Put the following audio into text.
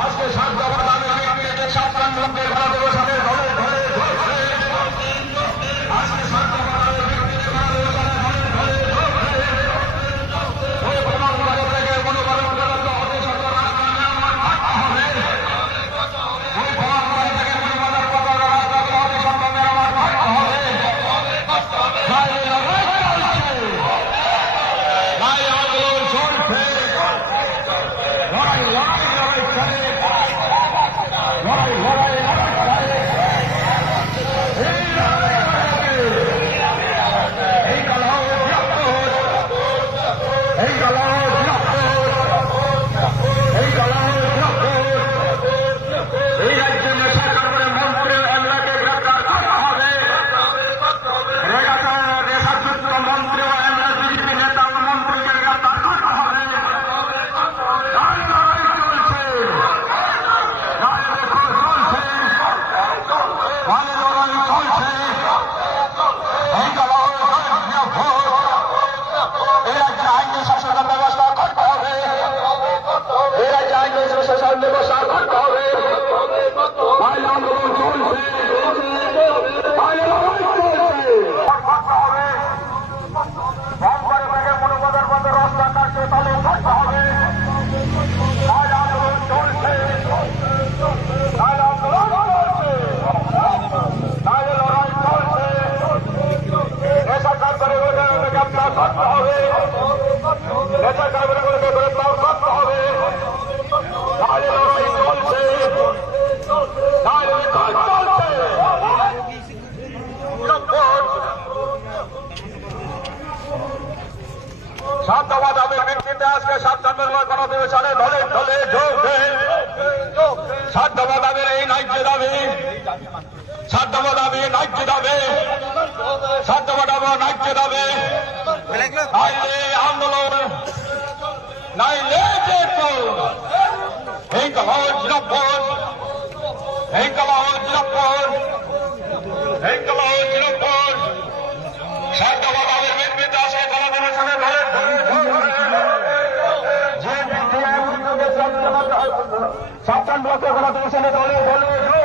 আজকে সাত জগৎ সাত লোকের Em Galá সাতবার দাবির ভিত্তিতে আজকে সাত নম্বর গণপরিষদে দলে দলে ঢুকবে সাতবার এই ন্যায্য দাবি। সাতবার দাবি ন্যায্য দাবি। সাতবার দাবি ন্যায্য দাবি। নাইলে আন্দোলন, নাইলে যে হিংক হজ নব্বই। হিংকলা সাবধান লোকের কথা তুলছেন দলে বলে